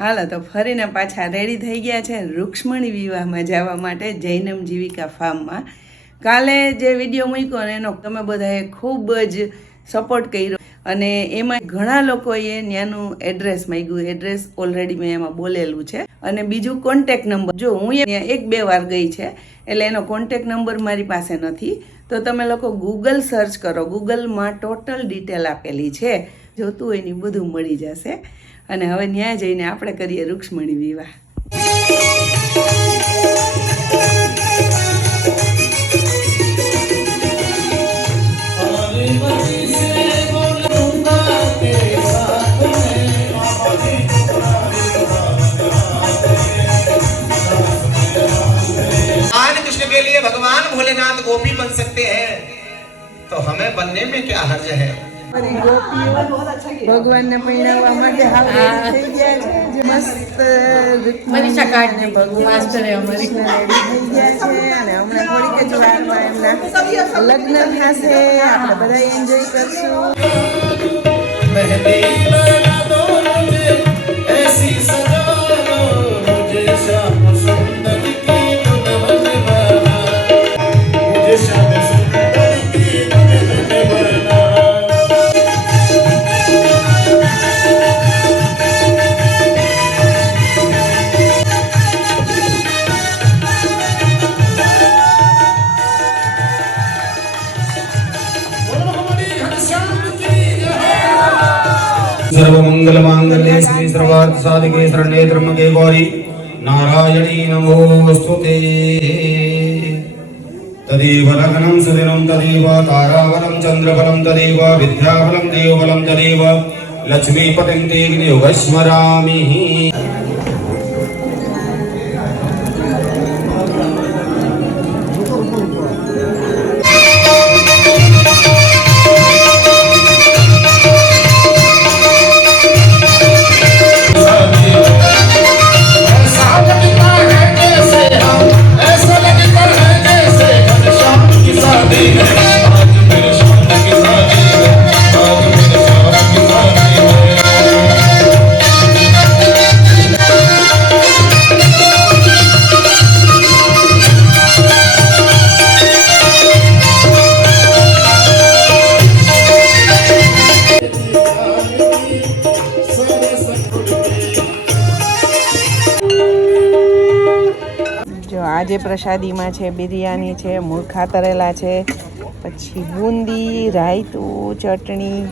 હાલો તો ફરીને પાછા રેડી થઈ ગયા છે રૂક્ષ્મણી વિવાહમાં જવા માટે જૈનમ જીવિકા ફાર્મમાં. કાલે જે વિડીયો મૂક્યો ને એનો તમે બધાએ ખૂબ જ સપોર્ટ કર્યો અને એમાં ઘણા લોકોએ ત્યાંનું એડ્રેસ માંગ્યું. એડ્રેસ ઓલરેડી મેં એમાં બોલેલું છે અને બીજું કોન્ટેક નંબર. જો હું એક બે વાર ગઈ છે એટલે એનો કોન્ટેક નંબર મારી પાસે નથી, તો તમે લોકો ગૂગલ સર્ચ કરો. ગૂગલમાં ટોટલ ડિટેલ આપેલી છે, જોતું હોય ને બધું મળી જશે. અને હવે ન્યાય જઈને આપણે કરીએ રૂક્ષ્મણી વિવાહ. कृष्ण के लिए भगवान भोलेनाथ गोपी बन सकते हैं तो हमें बनने में क्या हर्ज है। ભગવાનને પહેરાવવા માટે હાવ રેડી થઈ ગયા છે. જે મસ્ત મનીષા કાર્ડ ને માસ્ટરે અમારી રેડી થઈ ગયા છે અને હમણાં થોડીક જ વારમાં એમના લગ્ન થશે. આપણે બધા એન્જોય કરશું. सर्वमंगल मांगल्ये श्री सर्वार्थ साधिके शरण्ये त्र्यंबके गौरी नारायणी नमोस्तुते। तदेव लग्नं सुदिनं तदेव ताराबलं चंद्रबलं तदेव विद्याबलं देवबलं तदेव लक्ष्मीपतिं ते योगं स्मरामि। આજે પ્રસાદીમાં છે બિરયાની છે, મૂળખા તરેલા છે, પછી બુંદી, રાયતું, ચટણી.